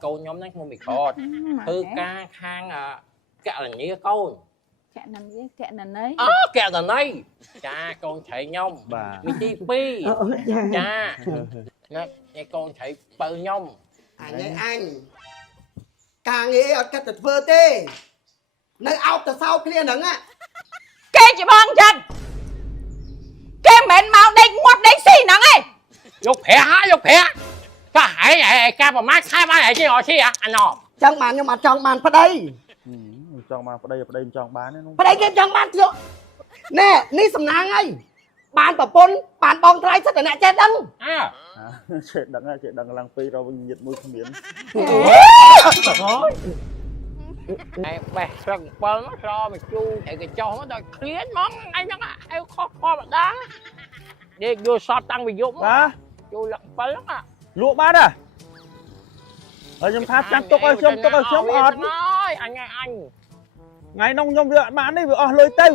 câu nhóm nó mua mì khọt thư ca khang kẹo là nhí câu kẹo nần ấy kẹo là này cha con chạy nhông mì chi pi cha nghe con chạy bự nhông anh càng nghĩ ở cái tật vơ tê nơi ao từ sau kia nắng á kê chị bong chân kê mến mau đánh ngoặt đánh xì nắng ấy dục phẻ có hãy ca vào mát hai ba này chứ họ xí à anh nọ trong màn nhưng mà trong màn phải đây trong màn phải đây trong bán đấy phải đây cái trong màn chưa nè ní sầm nang ấy bàn bảo pôn bàn bong trai rất là nè chết đắng chuyện đằng lăng phi rồi nhiệt mũi không biến ai bè sừng bớn nó lo mày chu thì cái cho nó đòi khiến món anh nó ai khó mà đá đi vô shop tăng bị dũng vô lặng bớn à lụa bát à nhưng phát chắc tôi coi sớm ọt anh ngày nông nhom việc bán đi việc lôi tàu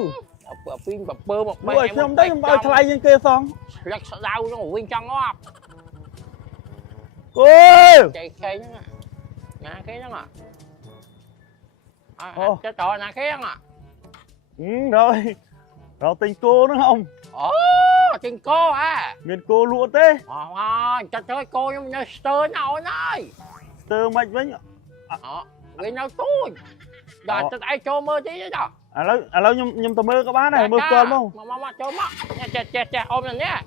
phim bập bơ một bên em đấy bao thay trên kia xong lật đau nó ngủ bên trong đó cô chạy khay nó nè cái đó cái trò nè cái đó rồi tình cô nữa không tình cô à miền cô lụa thế cho chơi cô nhưng mà sơ nào nói sơ mạch với người nào tôi giờ tôi ai cho mơ tí đó lâu nhưng tôi mơ các bác này mơ con không mà cho mắt chè ôm này nhé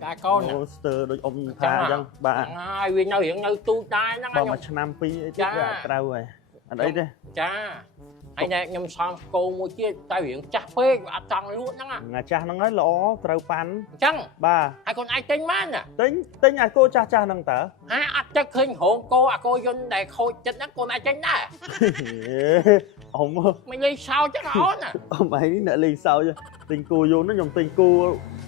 cha con nè đôi ông tha chăng bà ai viên nào hiện nơi tu tai nó bà mà năm pi chết là trâu rồi ở đây đi cha anh này nhầm xong cô mua chia tai huyện chắc phê và trăng luôn đó ngà cha nó nói lỗ trâu pan chăng bà ai còn ai tính man nè tính ai cô cha nâng tở chắc hình hồn cô dân để khôi chân nó cô ai tính nè ông mày đi sao chứ nó nè ông ấy nè đi sao chứ tình cô vô nó nhầm tình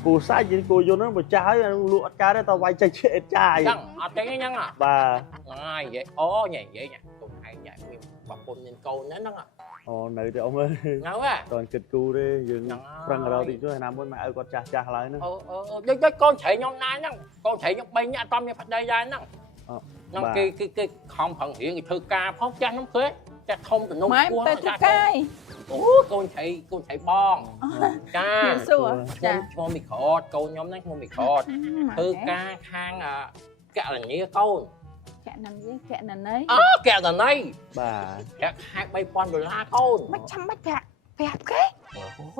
cô sai gì cô vô nó một trái lụa trái đó tao vay chạy chết trai chăng tính nhá bà ai vậy vậy nhỉ tôi hay vậy bà con nên câu nó này thì ông ơi ngáo à còn kịch cu đi dừng răng rồi thì chú thầy nam với mẹ ơi con cha lại nữa con chạy nhau nay nè con chạy nhau bay nhá tâm như phải đây ra nè nó cái không phần hiện cái thư ca phóng cha nó khế cha thông từ nông cua nó ra cái con chạy bon cha mua mì khọt câu nhóm nó mua mì khọt thư ca khang kẹo là nhí câu kẹo nần ấy kẹo là này bà kẹo $2,000 câu mấy trăm mấy kẹo đẹp cái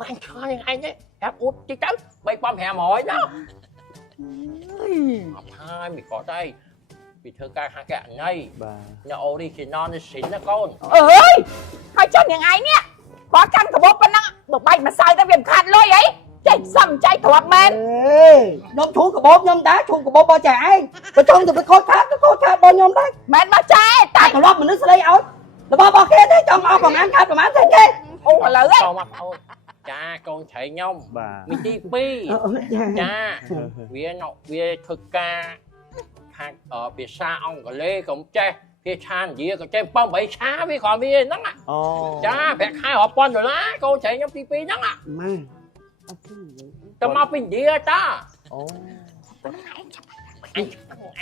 anh cho anh đấy em út chứ chứ $2,000 hè mỏi đó hai mì khọt đây vì thơ ca hai kẹo này nhà ô đi thì non xịn đó con ơi hai chân những ai nhé khó khăn của bố con năng một bay mà sai ra việc khăn lôi ấy chạy sầm chạy thuộc men nhóm thú của bố nhóm đá thú của bố bao chạy và trong thì phải khôi khát bao nhóm đấy men bao chạy tại của lót mình nước đây ơi là bao kia thế trong ao còn ăn khát còn ăn thế kia mà lớn ấy cha con chạy nhông mi chi pi cha vì thực ca ở phía xa ông có lê cũng che phía chan gì có che bông bảy xa với còn vì nó cha phải hai hộp con rồi lá con chạy nhông pi pi nó tao mau pin gì ta anh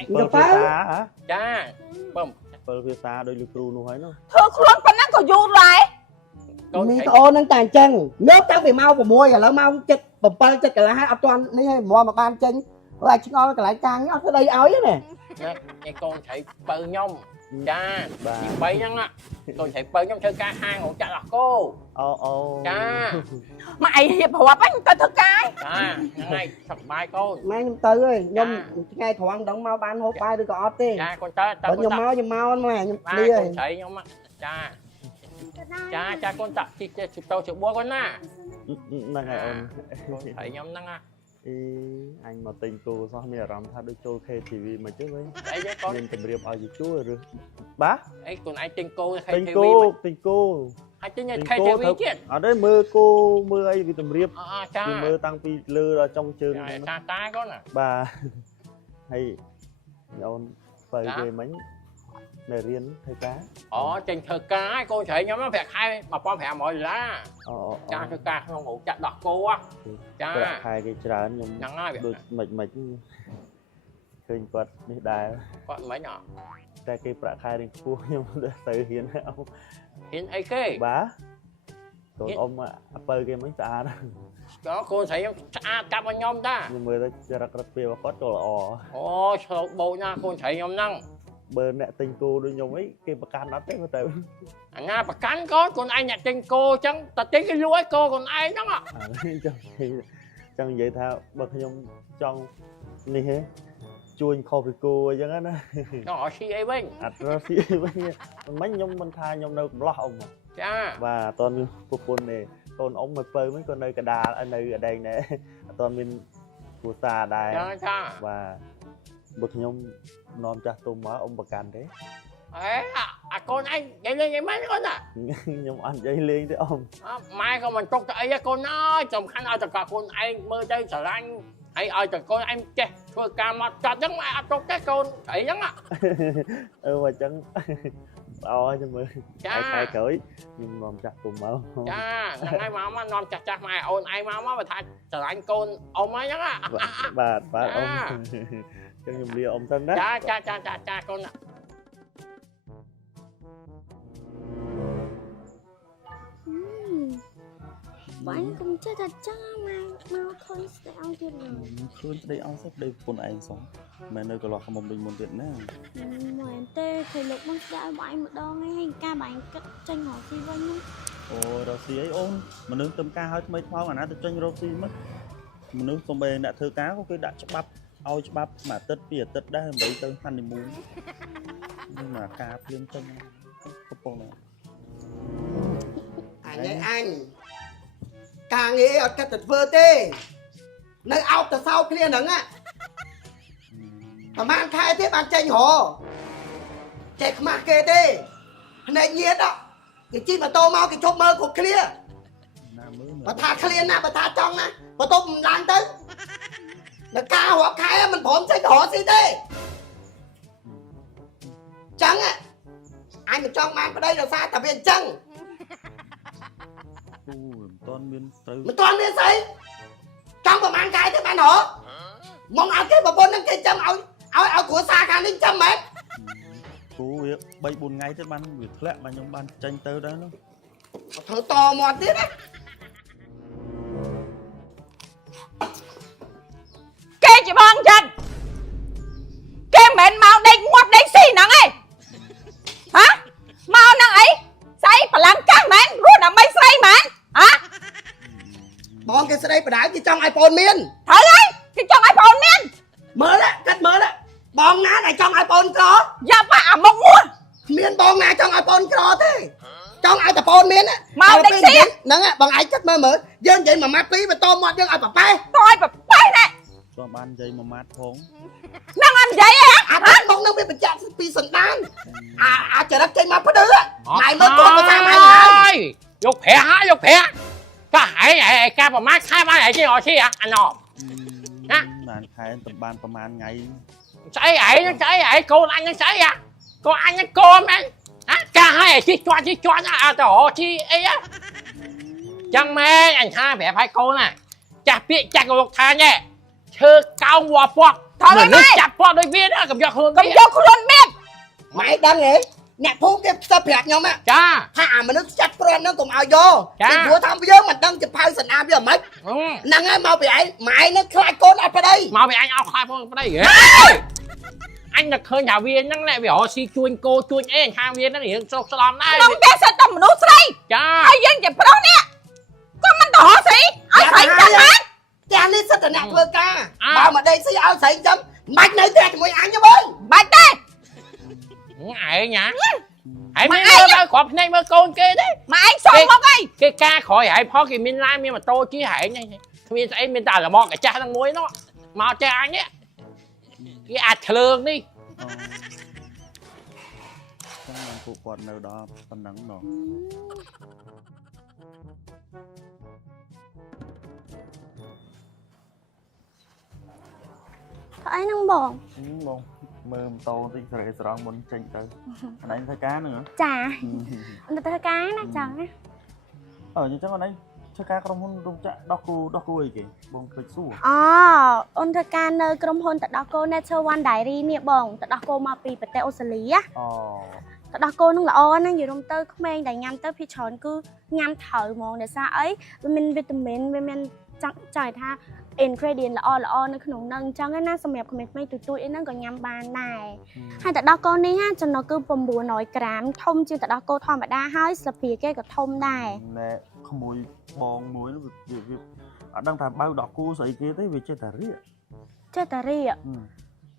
được hả cha bông phía xa đôi lưu cru nó nói nó thưa luôn con năng có dù lại mi to năng tàn chân nhớ tao bị mau của môi là mau chết bầm bay chết cả hai toàn này mua mà ban chân lại chứ ngon cái lại trang nó tới đây ối nè nghe con chạy bự nhông cha bay nhá con chạy bự nhông chơi ca hai ngộ cha là cô cha mày hiệp hợp anh tao thức cái ngay sập bài con mấy năm tư rồi nhông ngay thoáng đóng mau ban hộp bài được có đi cha con tới tao nhông mau anh mày đi rồi con chạy nhông cha con tập thì tôi sẽ bua con na năng ngày ông con chạy nhông năng anh mà tình cô sao mình làm thay đôi trôi khe TV mà chứ với nên tầm riệp ở gì chú rồi bá ấy còn anh tình cô anh tình khe TV chứ ở đấy mưa ấy vì tầm riệp mưa tăng pi lơ ra trong trường ta có nè bà hay nhon phải về mấy này riêng thầy cá trên thơ cá cô chạy nhóm nó phải hai mà con phải mọi lá cha thơ cá không ngủ chặt đọc cô á cha hai cái trán nhưng đôi mệt ឃើញគាត់នេះដែរ គាត់មិនអត់ តែគេប្រាក់ខែរៀងខ្ពស់ខ្ញុំទៅហ៊ានអោ ហ៊ានអីគេ បាទកូនអ៊ំអពៅគេមិនស្អាត ក៏កូនស្រីខ្ញុំស្អាតកាប់ឲ្យខ្ញុំតា ខ្ញុំមើលទៅចរិតរត់ពីគាត់ក៏ល្អ អូឆ្លូតបោកណាកូនស្រីខ្ញុំហ្នឹង បើអ្នកទិញគោដូចខ្ញុំអីគេប្រកាន់អត់ទេមើលទៅ អាណាប្រកាន់កូនឯងអ្នកទិញគោអញ្ចឹងតែទិញគេលក់ឲ្យគោកូនឯងហ្នឹង ចឹងនិយាយថាបើខ្ញុំចង់នេះហ៎ជួញខុសពីគោអញ្ចឹងណា ចង់ឲ្យស៊ីអីវិញ អត់រស់ស៊ីវិញមិនខ្ញុំមិនថាខ្ញុំនៅកំឡោះអ៊ំ ចា បាទអត់ទាន់មានប្រពន្ធទេកូនអ៊ំមកពៅមិនក៏នៅកដាលនៅអដែងដែរអត់ទាន់មានគ្រួសារដែរ ចាចា បាទបើខ្ញុំនាំចាស់ទុំមកអ៊ំប្រកាន់ទេ អេអាកូនឯងនិយាយលេងអីមែនកូនណា ខ្ញុំអត់និយាយលេងទេអ៊ំ ម៉ែក៏មិនទុកទៅអីទេកូនអើយសំខាន់ឲ្យតែកូនឯងមើលទៅស្រឡាញ់ហើយឲ្យតែកូនឯងចេះធ្វើការមកចត់អញ្ចឹងម៉ែអត់ទុកទេកូនអីហ្នឹង អឺអញ្ចឹងអោចាំមើល ចា ខែក្រោយខ្ញុំនាំចាស់ទុំមក ចាហ្នឹងហើយមកនាំចាស់ចាស់ម៉ែអូនឯងមកបើថាស្រឡាញ់កូនអ៊ំហ្នឹង បាទបាទអ៊ំចឹងខ្ញុំលាអ៊ំទៅណា ចាកូន Bạn cũng chết thật cha mà mau thôi sẽ ăn tiền rồi. ខ្លួនស្ដីអស់ស្ដីប្រពន្ធឯងសោះមែននៅកន្លោះខ្មុំវិញមុនទៀតណា Mà em tê thì lúc nó sẽ bạn một đo ngay ca bạn cắt tranh họ phi vân nhá. អូរកស៊ីអីអូនមនុស្សទៅការឲ្យថ្មីថ្មោងអាណាទៅចេញរកស៊ីមកមនុស្សសំបីអ្នកធ្វើការក៏គេដាក់ច្បាប់ឲ្យច្បាប់មួយអាទិត្យពីរអាទិត្យដែរដើម្បីទៅហានីមូននេះមកការភ្លាមចេញកំពុងណា anh càng nghĩ ở cái tật vơ tê nơi ao từ sau kia nắng á mà mang khai thế bàn tranh hồ chạy mà kê tê này nhiệt đó cái chi mà tô mau cái chốt mơ của kia ណាមើល mà tha kia nè mà tha trong nè mà tô làm tới là ca hoặc khai mình phỏng tranh hồ gì tê trắng á anh mà trong mang vào đây là sao tập viên trắng អូមិនតាន់មានត្រូវ mình toàn biết gì trong mà mang cái thế bạn hổ mong áo cái bà bôn nó cái châm áo của xa khả ninh châm mệt គូវា3 4ថ្ងៃទៅបានវាធ្លាក់បានខ្ញុំបានចេញទៅដែរនោះ thở to một tí đấy Kê chị bong chân Kê mến mau đây ngoắt đây xì nắng ấy Hả mau nắng ấy Xây phải làm các mến Rút là mấy xây mến Hả bọn cái đây phải đá chứ trong iPhone miên Thử ấy Cái trong iPhone miên mới đấy cắt mới đấy bọn ná này trong iPhone có Dạ phải à mong muốn miên bọn ná trong iPhone có thế trong iPhone miên á Mau đánh xí nắng á bọn ai chất mơ mở dân vậy mà mát phí mà to một dân ai bà bay Thôi bà bay này ក៏បាននិយាយមួយម៉ាត់ផង Nâng anh vậy á à bác bóng nó biết mình chạm pi sần đan à trời đất trên mà có đứa mày mới có cái sao mày hả យកប្រាក់ហើយយកប្រាក់ក៏ហែងការប្រមាណខែបានហែងជាអត់ស៊ីអាណោ បានខែតំបានប្រហែលថ្ងៃ ស្អីហែងស្អីហែងកូនអញនឹងស្អីកូនអញនឹងកូនមែនការហែងជីជាន់អាទៅរជីអីចឹងមែនអញថាប្រាប់ឲ្យកូនណាចាស់ពាក្យចាស់ក៏លោកថាញ៉ែឈើកោងវ៉ាពកមនុស្សចាប់ពកដូចវាកុំយកខ្លួន Cầm vô khuôn miên mày đang nghĩ nè phun cái sập hạt nhau mà ចា thà mà nó chặt con nó cũng ao vô thì vừa tham với mình đang chụp hai sần am bây giờ mấy năng ấy mau bị ấy mày nó khai con ở đây មកវាអញអោខ្លាយផងប្តីហេអញនឹកឃើញថាវាហ្នឹងណែវារកស៊ីជួញគោជួញអីអញថាវាហ្នឹងរៀងស្រោកស្រឡំដែរ Nông cái sẽ tầm nụ srei ចា Ai dân chụp đó nè Con mình đỏ xí Ai xí chân hết cha đi rất là nặng vừa ca bảo mà đây xí áo xí chấm mạch này tuyệt mùi ăn cho bên Bạch đi ឯងញ៉ាហើយមានមើលដល់គ្រាប់ភ្នែកមើលកូនគេទេ Mà anh xong một cái គេការក្រោយហើយផងគេមានឡានមានម៉ូតូជិះហែងហ្នឹងគ្មានស្អីមានតែរមកកាចាស់ហ្នឹងមួយនោះមកចេះអញនេះគេអាចឆ្លើងនេះ ចឹងបានពួកគាត់នៅដល់ប៉ុណ្ណឹងណោះ Thôi nâng bò បងមើលម៉ូតូតិចស្រែស្រង់មុនចេញទៅអនឯងធ្វើការហ្នឹងហ៎ Chà Anh ta cái nó chẳng á អញ្ចឹងអនឯងឈ ធ្វើការក្រុមហ៊ុនរោងចក្រដោះគោអីគេបងពេជ្រសួរ អូអូនធ្វើការនៅក្រុមហ៊ុនទឹកដោះគោ Nature One Dairy នេះបងទឹកដោះគោមកពីប្រទេសអូស្ត្រាលីណា អូ ទឹកដោះគោនឹងល្អណាស់និយាយរំទៅក្មេងដែលញ៉ាំទៅភាគច្រើនគឺញ៉ាំត្រូវហ្មងដោយសារអីវាមានវីតាមីនវាមានចង់ថា ingredient ល្អនៅក្នុងហ្នឹងអញ្ចឹងណាសម្រាប់ក្មេងៗទូចអីហ្នឹងក៏ញ៉ាំបានដែរហើយទឹកដោះគោនេះណាចំណុចគឺ900ក្រាមធំជាងទឹកដោះគោធម្មតាហើយស្លាបព្រាគេក៏ធំដែរ ណែក្មួយបងមួយវាអត់ដឹងថាបើដោះគោស្អីគេទេវាចេះតែរៀក ចេះតែរៀក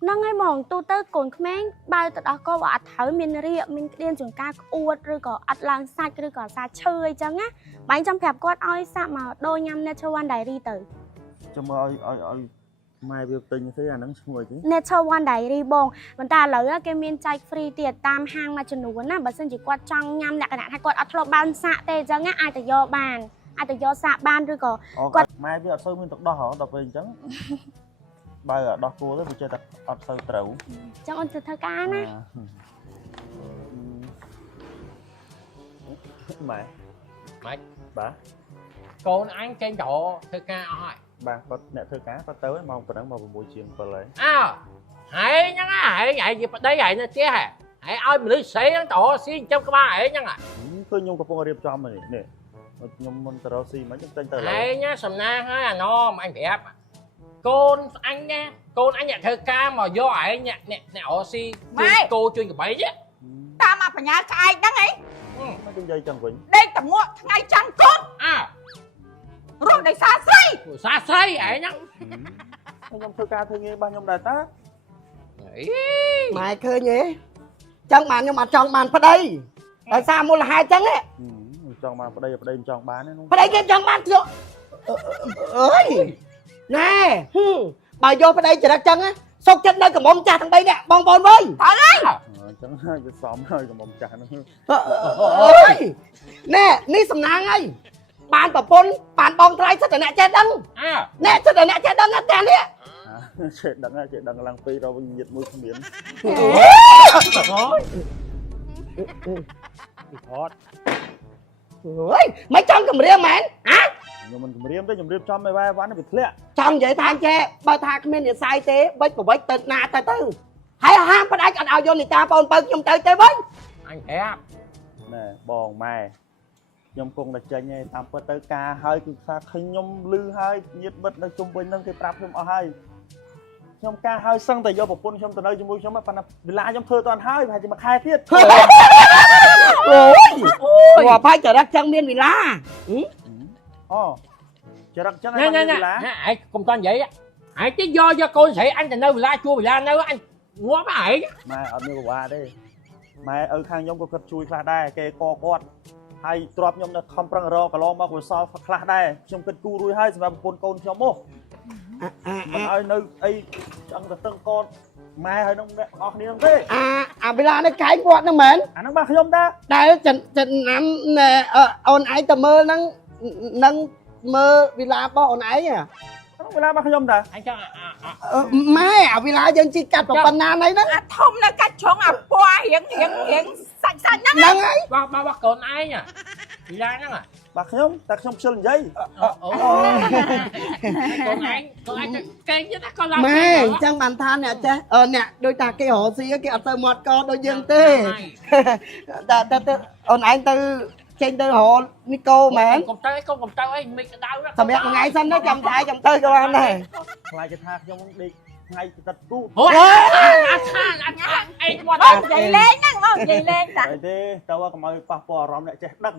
ហ្នឹងហើយហ្មងទូទៅកូនក្មេងបើទឹកដោះគោបើអត់ត្រូវមានរៀកមានក្តៀនចង្ការក្អួតឬក៏អត់ឡើងសាច់ឬក៏សាច់ឈឺអីចឹងណាបាញ់ចាំប្រាប់គាត់ឲ្យសាក់មកដូរញ៉ាំ Nature One Dairy ទៅ ចាំមើលឲ្យម៉ែវាទិញទេអាហ្នឹងឈ្មោះអីគេ Nature One Dairy បងប៉ុន្តែឥឡូវគេមានចែក free ទៀតតាមហាងមួយចំនួនណាបើសិនជាគាត់ចង់ញ៉ាំលក្ខណៈថាគាត់អត់ធ្លាប់បានសាក់ទេអញ្ចឹងណាអាចទៅយកបានអាចទៅយកសាក់បានឬក៏ គាត់ម៉ែវាអត់សូវមានទឹកដោះហ៎ដល់ពេលអញ្ចឹងបើដោះគោទៅវាចេះតែអត់សូវត្រូវ អញ្ចឹងអូនទៅធ្វើការណា ម៉ែ ម៉េច បាទ កូនអញចេញទៅធ្វើការអស់ហើយ បាទគាត់អ្នកធ្វើការគាត់ទៅម៉ោងប៉ុណ្ណឹងមក6 ជាង 7 ហើយ អើហើយហ្នឹងហើយជាប្តីហើយនៅផ្ទះហើយឲ្យមនុស្សស្រីហ្នឹងទៅស៊ីចាំក្បាលហើយហ្នឹង ឃើញខ្ញុំកំពុងរៀបចំនេះខ្ញុំមិនទៅរកស៊ីមិនខ្ញុំចេញទៅ ហើយញ៉ាសំណាងហើយអាណមអញប្រាប់កូនអញណាកូនអញអ្នកធ្វើការមកយកឯងអ្នករកស៊ីគោជួយកបីទេ តាមមកបញ្ញាស្អែកហ្នឹងហី មកនិយាយចឹងវិញ ដេកតងក់ថ្ងៃច័ន្ទកូន អើ រស់ដោយសារស្រី សាស្រីឯងហ្នឹង ខ្ញុំធ្វើការធ្វើងាររបស់ខ្ញុំដែរតា ម៉ែឃើញទេចឹងបានខ្ញុំអត់ចង់បានប្តីដោយសារមូលហេតុចឹងហ៎ ចង់បានប្តីមិនចង់បានទេ ប្តីគេចង់បានជក់អើយណែបើយកប្តីចរិតចឹងសុកចិត្តនៅកំមុំចាស់ទាំង3នាក់បងប្អូនវើយ អញ្ចឹងហើយវាសមហើយកំមុំចាស់ហ្នឹង អើយណែនេះសំណាងហើយបានប្រពន្ធបានបងត្រៃសិតតែអ្នកចេះដឹង អើ អ្នកសិតតែអ្នកចេះដឹងណាតែនេះ ចេះដឹងឡើងពីរកវិញញាតមួយគ្មាន ពីផត អើយមិនចង់គម្រាមមែនហ៎ ខ្ញុំមិនគម្រាមទេខ្ញុំរៀបចំឲ្យវ៉ាវ៉ាន់វាធ្លាក់ ចង់និយាយថាចេះបើថាគ្មាននិស័យទេបិចប្រវិចទៅណាទៅហើយហាមផ្ដាច់អត់ឲ្យយកនីតាបងបើខ្ញុំទៅទេវិញ អញប្រាប់ ណែបងម៉ែខ្ញុំគង់តែចេញឯងតាមពិតទៅការហើយគឺថាឃើញខ្ញុំលឺហើយញាតមិត្តនៅជុំវិញហ្នឹងគេប្រាប់ខ្ញុំអស់ហើយខ្ញុំការហើយសឹងតែយកប្រពន្ធខ្ញុំទៅនៅជាមួយខ្ញុំប៉ុន្តែវេលាខ្ញុំធ្វើតន់ហើយប្រហែលជាមួយខែទៀត អូយអូផាយចរិតចឹងមានវិឡា អូចរិតចឹង ណែ ឯងវេលា ឯងកុំតន់និយាយឯងតិចយកកូនស្រីអញទៅនៅវេលាជួវេលានៅអញងាប់ឯង ម៉ែអត់មានប្រវាទេម៉ែឪខាងខ្ញុំក៏គាត់ជួយខ្លះដែរគេកគាត់ហើយទ្របខ្ញុំនៅខំប្រឹងរកកន្លងមកវាសល់ខ្លះដែរខ្ញុំគិតគូររួចហើយសម្រាប់ប្រពន្ធកូនខ្ញុំមកមិនឲ្យនៅអីចង់ទៅតឹងកតម៉ែហើយនឹងអ្នកអស់គ្នាហ្នឹងទេ អាវិឡានេះកាយគាត់ហ្នឹងមែន អាហ្នឹងបាទខ្ញុំតា ដែលចំណាំអូនឯងទៅមើលហ្នឹងនឹងមើលវិឡារបស់អូនឯង ហ្នឹងវេលាបាទខ្ញុំតា អញចង់ ម៉ែអាវិឡាយើងជីកាត់ប៉ុណ្ណាណៃហ្នឹង អាធំនៅកាច់ជ្រុងអាពណ៌រៀងសាច់ហ្នឹង ហ្នឹងហើយ បោះកូនឯងវេលាហ្នឹង បាទខ្ញុំតែខ្ញុំខ្ជិលនិយាយ អូកូនឯងកែងទៀតក៏ឡើង ម៉ែអញ្ចឹងបានថាអ្នកចេះអ្នកដូចតាគេរកស៊ីគេអត់ទៅមាត់កដូចយើងទេ តែអូនឯងទៅចេញទៅរកនីកូមែនក ុំទៅអីមិនក្តៅ សម្រាប់ថ្ងៃសិនទៅចាំតែចាំទៅក៏បានដែរ ខ្លាចគេថាខ្ញុំដេកថ្ងៃទឹកគូ អូអត់ខានអីមក បងនិយាយលេងហ្នឹងបងនិយាយលេងតា អីទេទៅកុំឲ្យប៉ះពាល់អារម្មណ៍អ្នកចេះដឹង